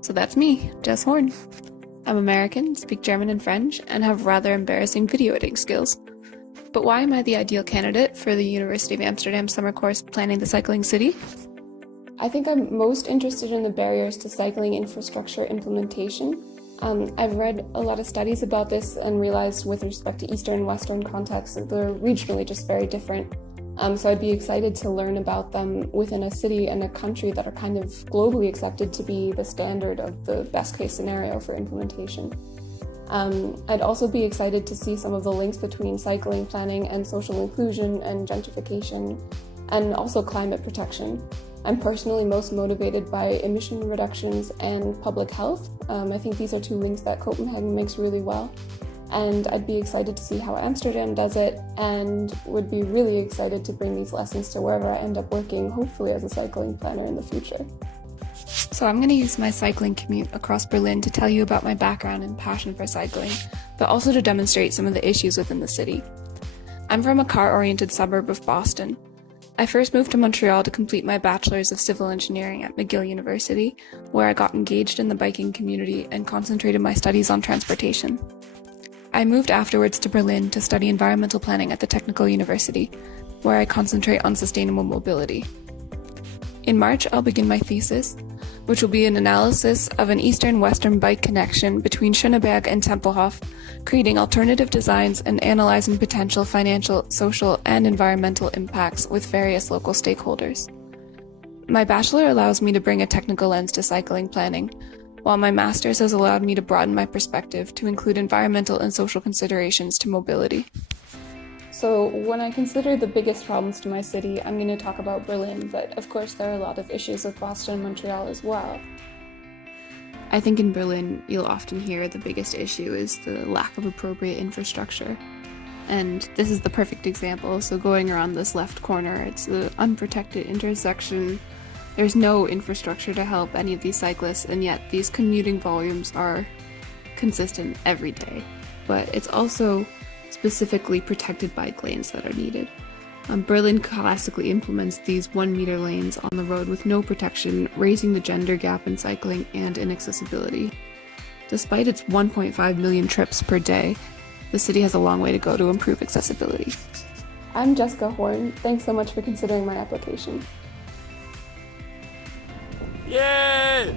So that's me, Jess Horn. I'm American, speak German and French, and have rather embarrassing video editing skills. But why am I the ideal candidate for the University of Amsterdam summer course Planning the Cycling City? I think I'm most interested in the barriers to cycling infrastructure implementation. I've read a lot of studies about this and realized with respect to Eastern and Western contexts that they're regionally just very different. So I'd be excited to learn about them within a city and a country that are kind of globally accepted to be the standard of the best case scenario for implementation. I'd also be excited to see some of the links between cycling planning and social inclusion and gentrification, and also climate protection. I'm personally most motivated by emission reductions and public health. I think these are two links that Copenhagen makes really well. And I'd be excited to see how Amsterdam does it, and would be really excited to bring these lessons to wherever I end up working, hopefully as a cycling planner in the future. So I'm going to use my cycling commute across Berlin to tell you about my background and passion for cycling, but also to demonstrate some of the issues within the city. I'm from a car-oriented suburb of Boston. I first moved to Montreal to complete my Bachelor's of Civil Engineering at McGill University, where I got engaged in the biking community and concentrated my studies on transportation. I moved afterwards to Berlin to study environmental planning at the Technical University, where I concentrate on sustainable mobility. In March, I'll begin my thesis, which will be an analysis of an eastern-western bike connection between Schöneberg and Tempelhof, creating alternative designs and analyzing potential financial, social, and environmental impacts with various local stakeholders. My bachelor allows me to bring a technical lens to cycling planning, while my master's has allowed me to broaden my perspective to include environmental and social considerations to mobility. So when I consider the biggest problems to my city, I'm going to talk about Berlin, but of course there are a lot of issues with Boston and Montreal as well. I think in Berlin, you'll often hear the biggest issue is the lack of appropriate infrastructure. And this is the perfect example. So going around this left corner, it's an unprotected intersection. There's no infrastructure to help any of these cyclists, and yet these commuting volumes are consistent every day. But it's also specifically protected bike lanes that are needed. Berlin classically implements these 1 meter lanes on the road with no protection, raising the gender gap in cycling and inaccessibility. Despite its 1.5 million trips per day, the city has a long way to go to improve accessibility. I'm Jessica Horn. Thanks so much for considering my application. Yay!